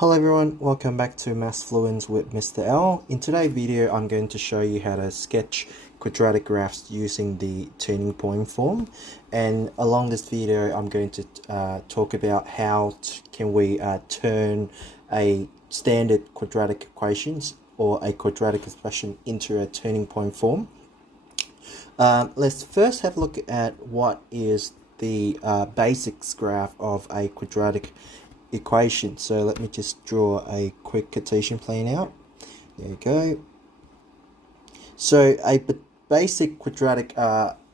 Hello everyone, welcome back to Mathfluence with Mr. L. In today's video, I'm going to show you how to sketch quadratic graphs using the turning point form. And along this video, I'm going to talk about how can we turn a standard quadratic equations or a quadratic expression into a turning point form. Let's first have a look at what is the basics graph of a quadratic equation. So let me just draw a quick Cartesian plane out. There you go. So a basic quadratic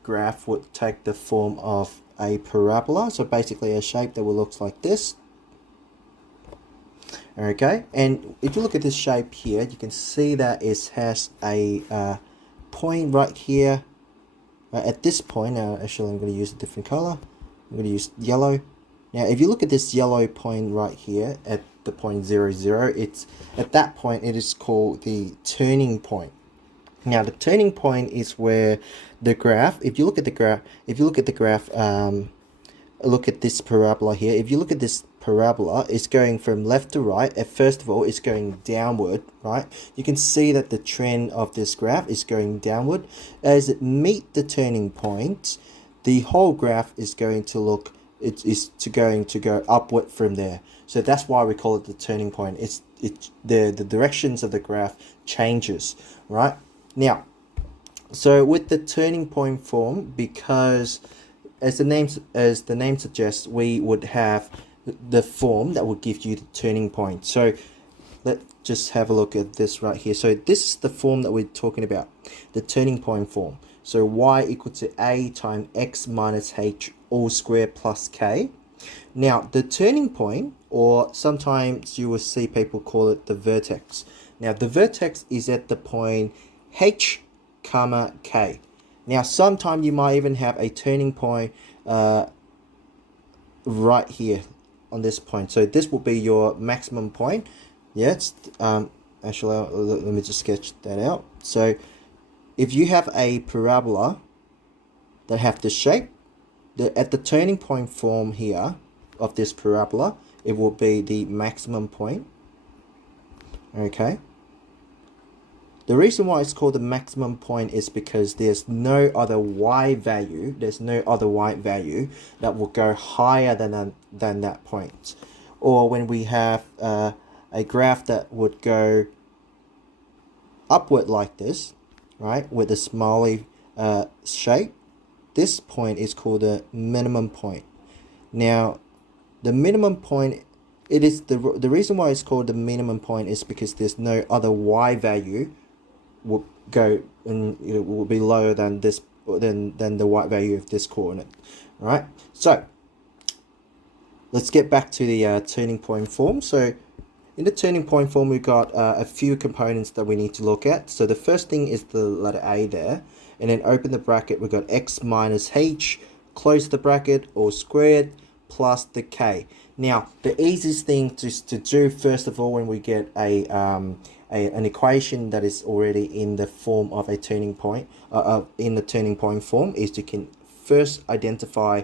graph would take the form of a parabola. So basically a shape that will look like this. Okay, and if you look at this shape here, you can see that it has a point right here. At this point, actually I'm going to use a different color. I'm going to use yellow. Now, if you look at this yellow point right here at the point 0, 0, it's at that point it is called the turning point. Now, the turning point is where the graph. If you look at the graph, look at this parabola here. If you look at this parabola, it's going from left to right. First of all, it's going downward, right? You can see that the trend of this graph is going downward. As it meets the turning point, the whole graph is going to look. It's going to go upward from there. So that's why we call it the turning point. The directions of the graph changes, right? Now, so with the turning point form, because as the name suggests, we would have the form that would give you the turning point. So let's just have a look at this right here. So this is the form that we're talking about, the turning point form. So y equal to a times x minus h all squared plus k. Now, the turning point, or sometimes you will see people call it the vertex. Now, the vertex is at the point h, comma, k. Now, sometimes you might even have a turning point right here on this point. So this will be your maximum point. Yes, actually, let me just sketch that out. So if you have a parabola that have this shape, at the turning point form here of this parabola, it will be the maximum point. Okay. The reason why it's called the maximum point is because there's no other y value. There's no other y value that will go higher than that point. Or when we have a graph that would go upward like this, right, with a smiley shape, this point is called the minimum point. Now, the minimum point, it is the reason why it's called the minimum point is because there's no other y value will go and it will be lower than this than the y value of this coordinate. All right. So let's get back to the turning point form. So in the turning point form, we've got a few components that we need to look at. So the first thing is the letter A there. And then open the bracket, we've got x minus h, close the bracket, all squared, plus the k. Now, the easiest thing to do, first of all, when we get an equation that is already in the form of a turning point, in the turning point form, is you can first identify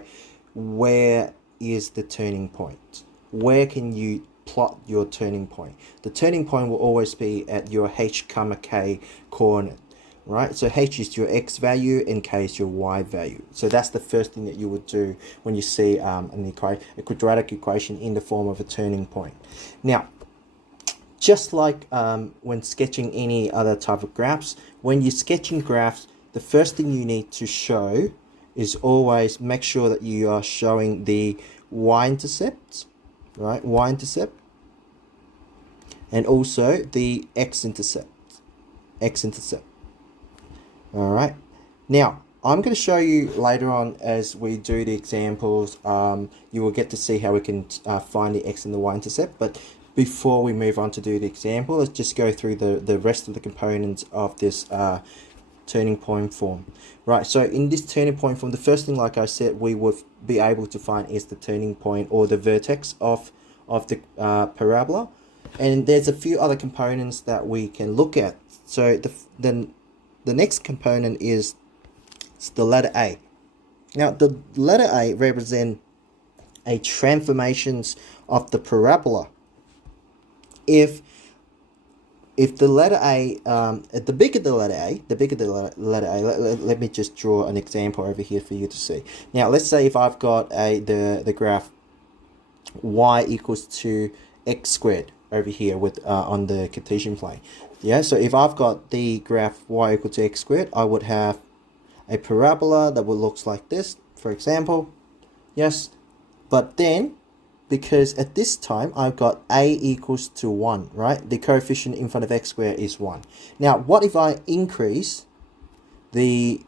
where is the turning point. Where can you plot your turning point? The turning point will always be at your h, comma, k coordinate. Right, so h is your x value and k is your y value. So that's the first thing that you would do when you see a quadratic equation in the form of a turning point. Now, just like when sketching any other type of graphs, when you're sketching graphs, the first thing you need to show is always make sure that you are showing the y-intercept, right, y-intercept, and also the x-intercept, x-intercept. All right, now I'm going to show you later on as we do the examples. You will get to see how we can find the x and the y-intercept. But before we move on to do the example, let's just go through the rest of the components of this turning point form. Right, so in this turning point form, the first thing, like I said, we would be able to find is the turning point or the vertex of the parabola. And there's a few other components that we can look at. So the next component is the letter A. Now, the letter A represents a transformations of the parabola. if the letter A, the bigger the letter A, let me just draw an example over here for you to see. Now, let's say if I've got the graph y equals to x squared over here with on the Cartesian plane. Yeah, so if I've got the graph y equal to x squared, I would have a parabola that would look like this, for example. Yes, but then, because at this time I've got a equals to 1, right? The coefficient in front of x squared is 1. Now, what if I increase the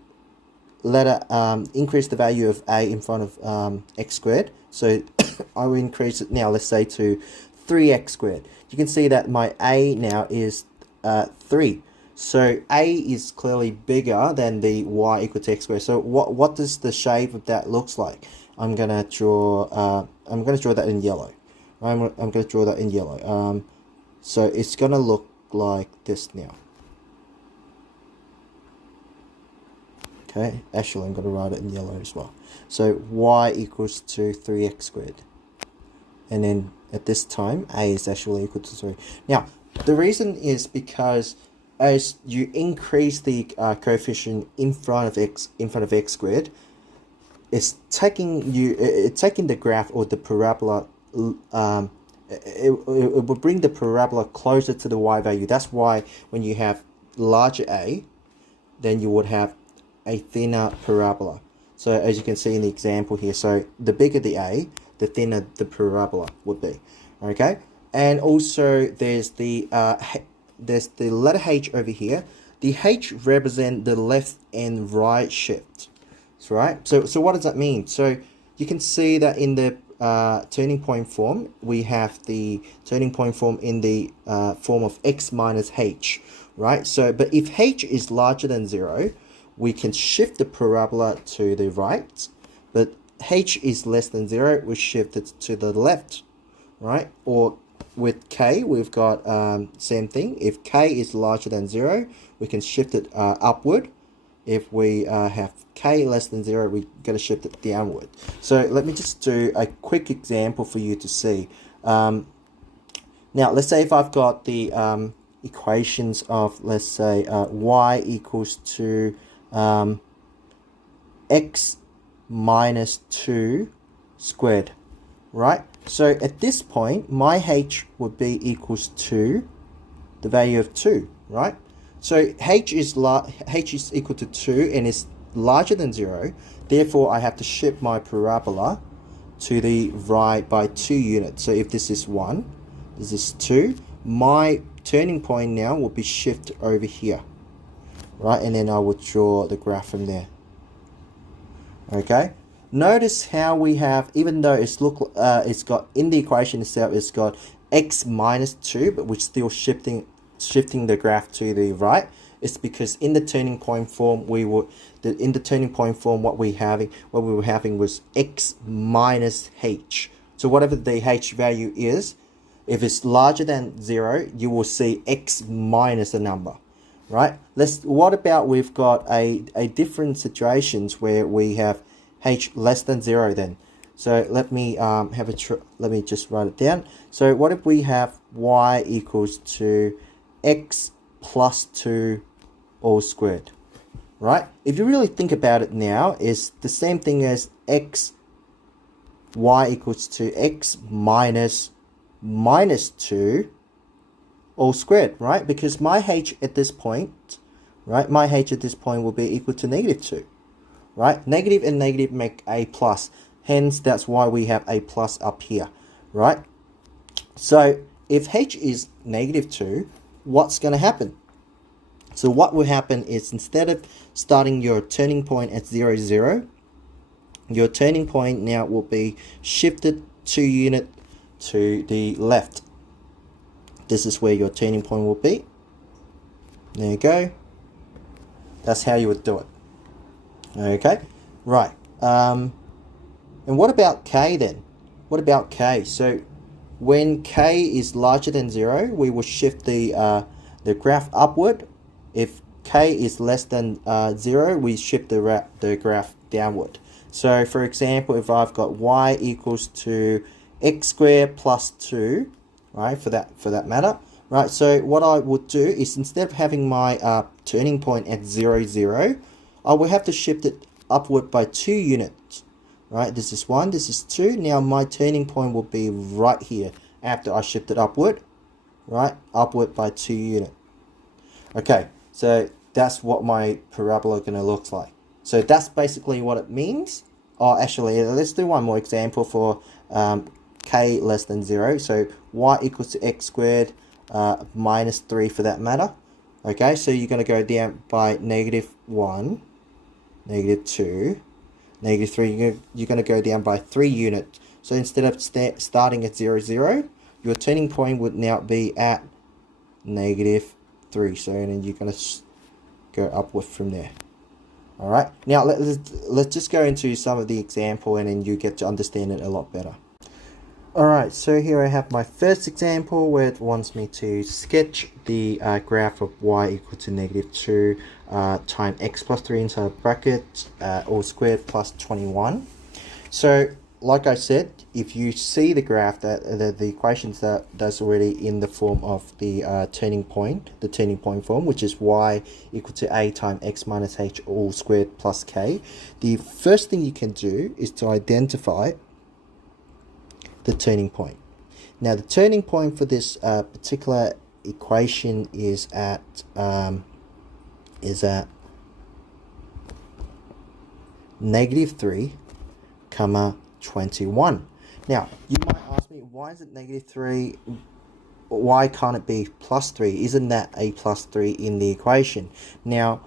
letter, increase the value of a in front of x squared? So I will increase it now, let's say to 3x squared. You can see that my a now is 3. So a is clearly bigger than the y equal to x squared. So what does the shape of that looks like? I'm gonna draw that in yellow. I'm gonna draw that in yellow. So it's gonna look like this now. Okay, actually I'm gonna write it in yellow as well. So y equals to 3x squared, and then at this time a is actually equal to 3. Now the reason is because as you increase the coefficient in front of x squared, it's taking the graph or the parabola. It will bring the parabola closer to the y value. That's why when you have larger a, then you would have a thinner parabola. So as you can see in the example here, so the bigger the a, the thinner the parabola would be. Okay, and also there's the letter h over here. The h represent the left and right shift. Right. So what does that mean? So you can see that in the turning point form, we have the turning point form in the form of x minus h, right? So, but if h is larger than 0, we can shift the parabola to the right, but h is less than 0, we shift it to the left, right? Or with k, we've got same thing. If k is larger than 0, we can shift it upward. If we have k less than 0, we're going to shift it downward. So let me just do a quick example for you to see. Now, let's say if I've got the equations of, let's say, y equals to x minus 2 squared, right? So at this point, my h would be equals to the value of 2, right? So h is equal to 2 and is larger than 0. Therefore, I have to shift my parabola to the right by 2 units. So if this is 1, this is 2. My turning point now will be shifted over here, right? And then I will draw the graph from there. Okay. Notice how we have, even though it's got in the equation itself, it's got x minus 2, but we're still shifting the graph to the right. It's because in the turning point form what we were having was x minus h. So whatever the h value is, if it's larger than 0, you will see x minus a number, right? What about we've got a different situations where we have h less than 0 then? So let me let me just write it down. So what if we have y equals to x plus 2 all squared, right? If you really think about it now, it's the same thing as y equals to x minus 2 all squared, right? Because my h at this point, right, my h at this point will be equal to negative 2, right? Negative and negative make a plus. Hence, that's why we have a plus up here, right? So if h is negative 2, what's going to happen? So what will happen is, instead of starting your turning point at 0, 0, your turning point now will be shifted 2 units to the left. This is where your turning point will be. There you go. That's how you would do it. Okay, right. And what about k then? What about k? So when k is larger than 0, we will shift the graph upward. If k is less than 0, we shift the graph downward. So for example, if I've got y equals to x squared plus 2 right, for that matter, right? So what I would do is, instead of having my turning point at 0, 0, I will have to shift it upward by 2 units, right? This is 1, this is 2. Now my turning point will be right here after I shift it upward, right? Upward by 2 units. Okay, so that's what my parabola going to look like. So that's basically what it means. Oh, actually, let's do one more example for k less than 0. So y equals to x squared minus 3 for that matter. Okay, so you're going to go down by -1, -2, -3. You're going to go down by 3 units. So instead of starting at 0, 0, your turning point would now be at -3. So then you're going to go upward from there. All right, now let's just go into some of the example, and then you get to understand it a lot better. All right, so here I have my first example where it wants me to sketch the graph of y equal to -2 times x plus 3 inside a bracket, all squared plus 21. So like I said, if you see the graph, that the equations that's already in the form of the turning point form, which is y equal to a times x minus h all squared plus k. The first thing you can do is to identify the turning point. Now the turning point for this particular equation is at -3, 21. Now you might ask me, why is it -3? Why can't it be +3? Isn't that a +3 in the equation? Now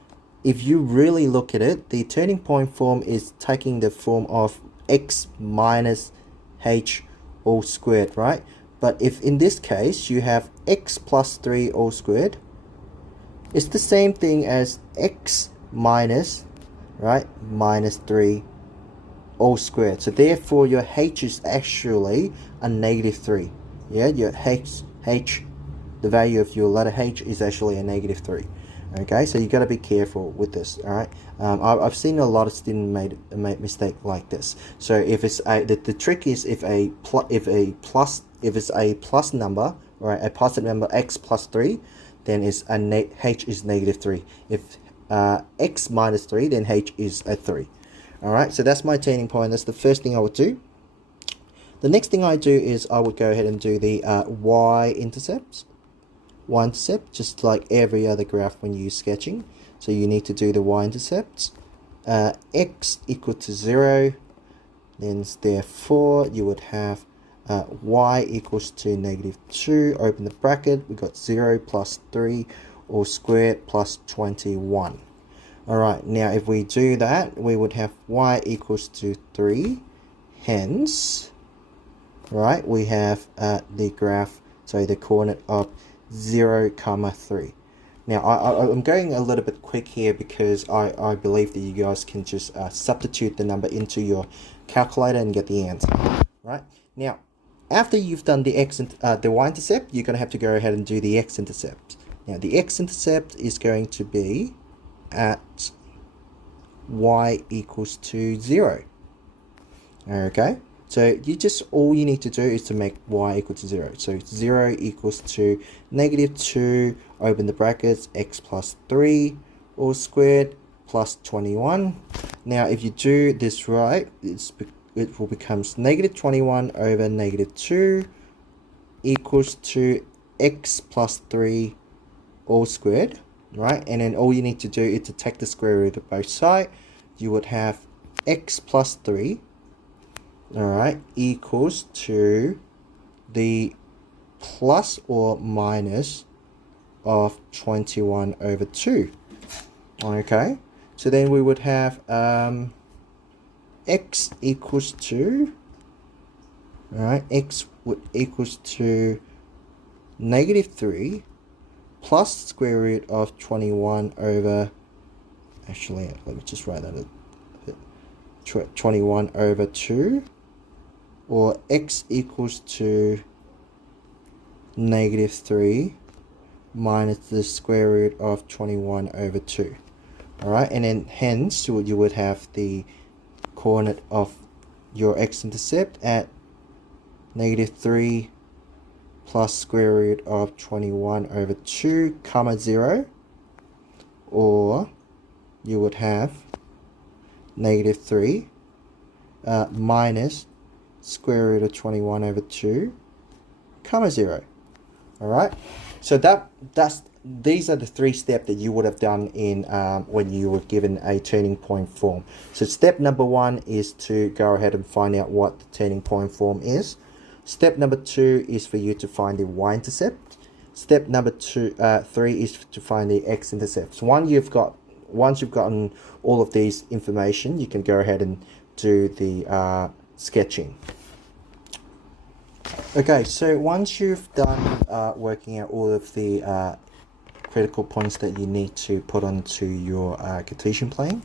if you really look at it, the turning point form is taking the form of x minus h all squared, right? But if in this case you have x plus 3 all squared, it's the same thing as x minus, right, minus 3 all squared. So therefore your h is actually a -3. Yeah, your h, the value of your letter h is actually a -3. Okay, so you got to be careful with this. All right, I've seen a lot of students make mistake like this. So if it's the trick is, if it's a plus number, right, a positive number x plus 3, then it's h is -3. If x minus 3, then h is a 3. All right, so that's my turning point. That's the first thing I would do. The next thing I do is I would go ahead and do the y-intercepts. Y-intercept, just like every other graph when you're sketching. So you need to do the y-intercepts. X equal to 0, then therefore you would have y equals to -2, open the bracket, we got 0 plus 3 all squared plus 21. Alright, now if we do that, we would have y equals to 3, hence, right, we have the graph, so the coordinate of 0, 3. Now I'm going a little bit quick here because I believe that you guys can just substitute the number into your calculator and get the answer. Right, now after you've done the the y-intercept, you're going to have to go ahead and do the x-intercept. Now the x-intercept is going to be at y equals to 0. Okay, so all you need to do is to make y equal to 0. So 0 equals to -2, open the brackets, x plus 3 all squared plus 21. Now if you do this right, it will becomes -21 over -2 equals to x plus 3 all squared, right? And then all you need to do is to take the square root of both sides. You would have x plus 3, alright, equals to the plus or minus of 21 over 2. Okay, so then we would have x equals to, alright, x would equals to -3 plus square root of 21 over, actually let me just write that, 21 over 2, or x equals to -3 minus the square root of 21 over 2. Alright, and then hence you would have the coordinate of your x-intercept at -3 plus square root of 21 over 2 comma 0, or you would have negative 3 minus square root of 21 over 2 comma 0. All right, so these are the 3 steps that you would have done in when you were given a turning point form. So step number 1 is to go ahead and find out what the turning point form is. Step number 2 is for you to find the y-intercept. Step number 3 is to find the x-intercepts. Once you've gotten all of these information, you can go ahead and do the sketching. Okay, so once you've done working out all of the critical points that you need to put onto your Cartesian plane,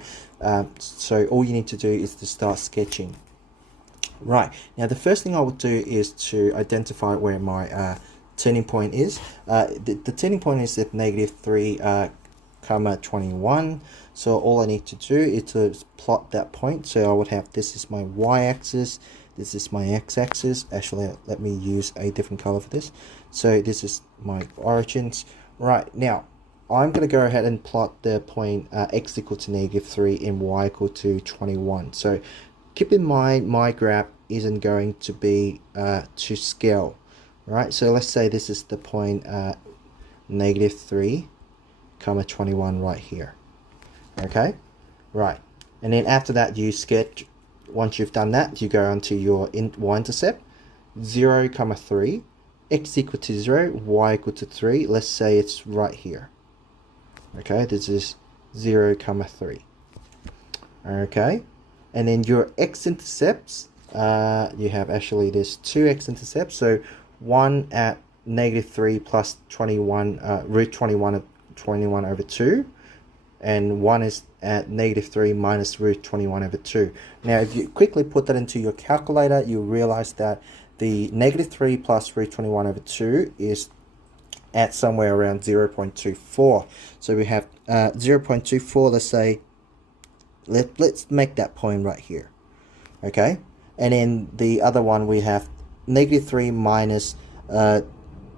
so all you need to do is to start sketching. Right, now the first thing I would do is to identify where my turning point is. The turning point is at negative 3 comma 21. So all I need to do is to plot that point. So I would have, this is my y-axis, this is my x-axis. Actually, let me use a different color for this. So this is my origins. Right, now I'm going to go ahead and plot the point x equal to negative 3 and y equal to 21. So keep in mind, my graph isn't going to be to scale, right? So let's say this is the point negative 3 comma 21 right here. Okay, right, and then after that you sketch. Once you've done that, you go onto your y-intercept 0 comma 3, x equal to 0, y equal to 3. Let's say it's right here. Okay, this is 0 comma 3. Okay, and then your x-intercepts, you have actually there's 2 x-intercepts. So one at negative 3 plus 21 root 21 over 2, and one is at negative 3 minus root 21 over 2. Now if you quickly put that into your calculator, you'll realize that the negative 3 plus root 21 over 2 is at somewhere around 0.24. So we have 0.24, let's say, let's make that point right here. Okay, and then the other one we have negative 3 minus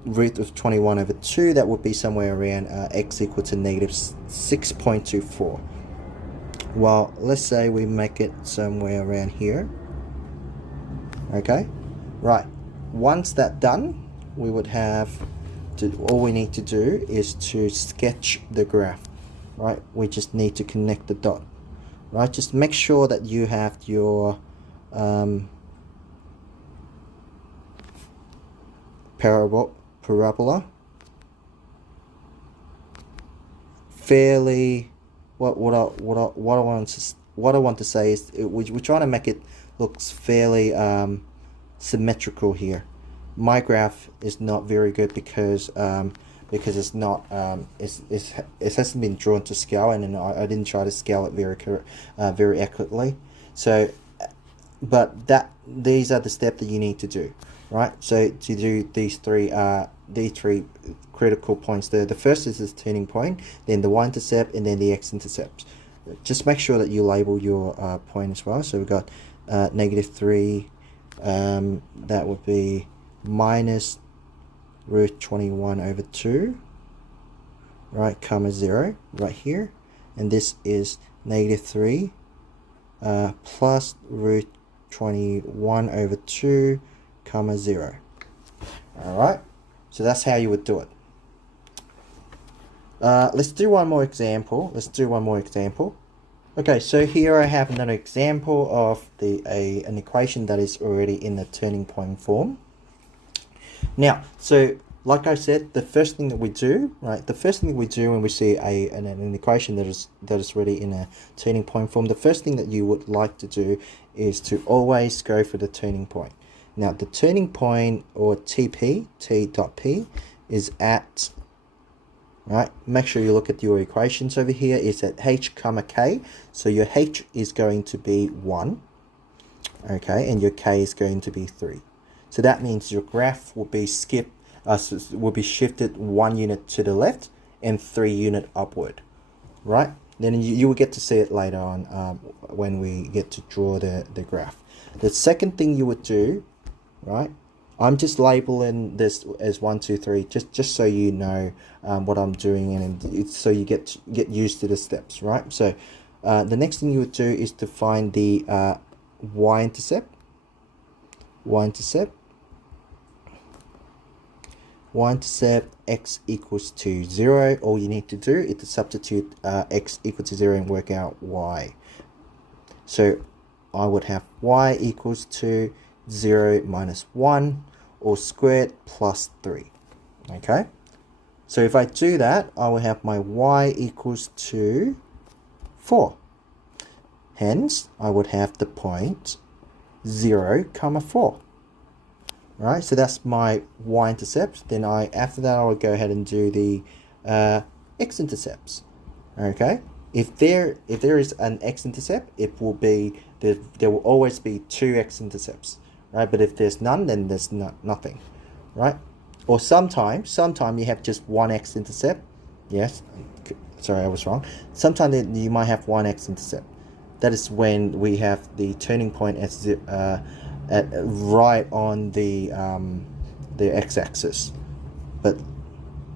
root of 21 over 2. That would be somewhere around x equal to negative 6.24. Well, let's say we make it somewhere around here. Okay, right, once that's done, we would have to, all we need to do is to sketch the graph. Right, we just need to connect the dot. Right, just make sure that you have your parabola fairly, what I want to say is we're trying to make it looks fairly symmetrical here. My graph is not very good because it's not it hasn't been drawn to scale, and then I didn't try to scale it very accurately. So but these are the steps that you need to do, right? So to do these three critical points there, the first is this turning point, then the y-intercept, and then the x-intercept. Just make sure that you label your point as well. So we've got negative 3, that would be minus root 21 over 2, right, comma 0 right here, and this is negative 3 plus root 21 over 2 comma 0. All right, so that's how you would do it. Let's do one more example. Okay, so here I have another example of an equation that is already in the turning point form. Now, so like I said, the first thing that we do, right? The first thing that we do when we see an equation that is already in a turning point form, the first thing that you would like to do is to always go for the turning point. Now, the turning point, or TP, T dot P, is at, right? Make sure you look at your equations over here. It's at H comma K. So your H is going to be 1, okay, and your K is going to be 3. So that means your graph will be shifted 1 unit to the left and 3 unit upward, right? Then you will get to see it later on when we get to draw the graph. The second thing you would do, right, I'm just labeling this as 1, 2, 3, just so you know what I'm doing, and it's so you get used to the steps, right? So the next thing you would do is to find the y-intercept. Y-intercept x equals to 0. All you need to do is to substitute x equal to 0 and work out y. So I would have y equals to 0 minus 1 all squared plus 3. Okay, so if I do that, I will have my y equals to 4. Hence, I would have the point 0, 4. Right, so that's my y-intercept. Then after that, I will go ahead and do the x-intercepts. Okay, if there is an x-intercept, it will be there will always be 2 x-intercepts, right? But if there's none, then there's nothing, right? Or sometimes you have just one x-intercept. Yes, sorry, I was wrong. Sometimes you might have one x-intercept. That is when we have the turning point at right on the x-axis. But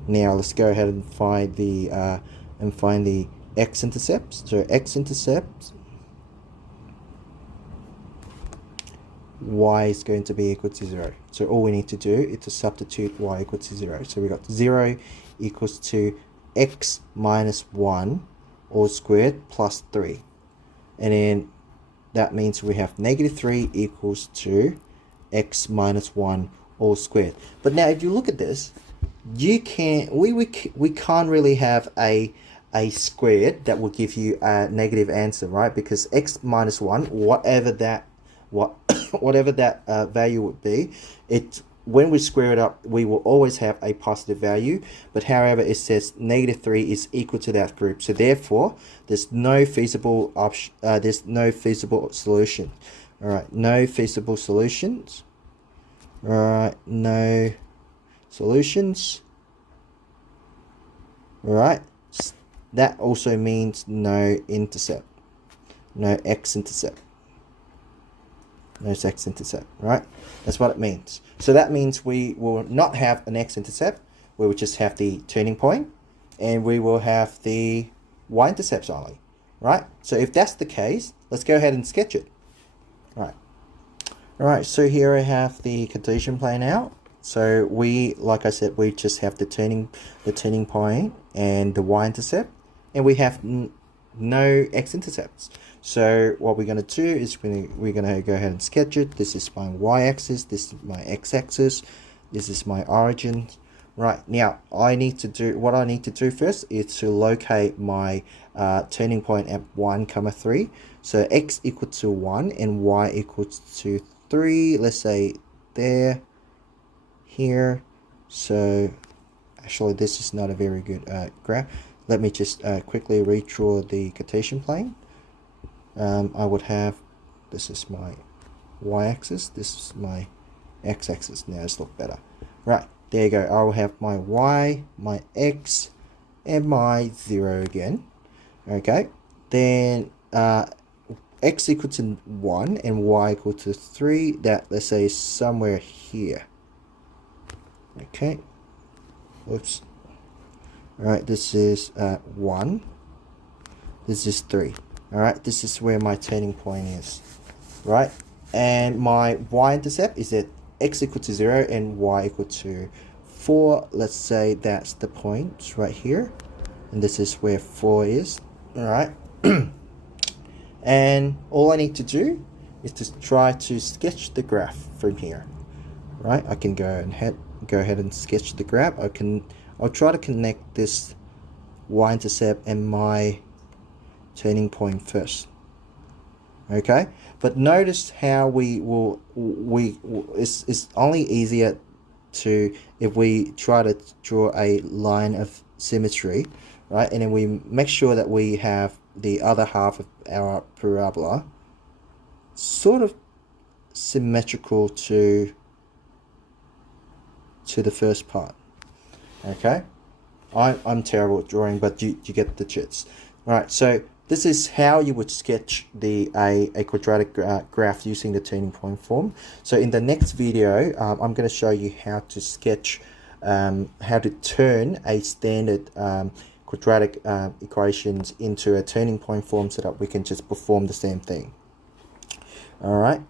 now let's go ahead and find the x-intercepts. So x-intercept, y is going to be equal to 0. So all we need to do is to substitute y equal to 0. So we got 0 equals to x minus 1 all squared plus 3. And then that means we have -3 equals to x minus 1 all squared. But now if you look at this, you can't we can't really have a squared that will give you a negative answer, right? Because x minus 1, whatever that value would be, when we square it up, we will always have a positive value. But however, it says -3 is equal to that group, so therefore there's no feasible option. There's no feasible solution. All right, no feasible solutions. All right, no solutions. All right, that also means no intercept, no x-intercept. No x-intercept, right? That's what it means. So that means we will not have an x-intercept. We will just have the turning point, and we will have the y-intercepts only, right? So if that's the case, let's go ahead and sketch it. Right. All right. So here I have the Cartesian plane out. So like I said, we just have the turning point and the y-intercept, and we have no x-intercepts. So what we're going to do is we're going to go ahead and sketch it. This is my y-axis, this is my x-axis, this is my origin. Right, now what I need to do first is to locate my turning point at 1, 3. So x equal to 1 and y equals to 3. Let's say there, here. So actually this is not a very good graph. Let me just quickly redraw the Cartesian plane. I would have, this is my y-axis, this is my x-axis. Now it's look better. Right, there you go. I will have my y, my x, and my 0 again. Okay, then x equal to 1 and y equal to 3. That, let's say, is somewhere here. Okay, whoops. Alright, this is 1. This is 3. Alright, this is where my turning point is. Right? And my y-intercept is at x equal to 0 and y equal to 4. Let's say that's the point right here. And this is where 4 is. Alright? And all I need to do is to try to sketch the graph from here. Right? I can go ahead and sketch the graph. I'll try to connect this y-intercept and my turning point first. Okay, but notice how it's only easier to if we try to draw a line of symmetry, right? And then we make sure that we have the other half of our parabola sort of symmetrical to the first part. Okay, I'm terrible at drawing, but you get the gist. Right, so this is how you would sketch a quadratic graph using the turning point form. So in the next video, I'm going to show you how to sketch, how to turn a standard quadratic equations into a turning point form so that we can just perform the same thing. Alright,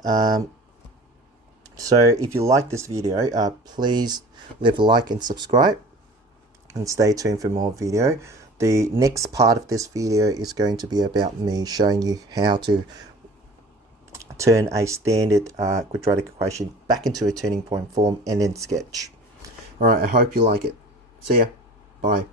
so if you like this video, please leave a like and subscribe, and stay tuned for more video. The next part of this video is going to be about me showing you how to turn a standard quadratic equation back into a turning point form and then sketch. Alright, I hope you like it. See ya. Bye.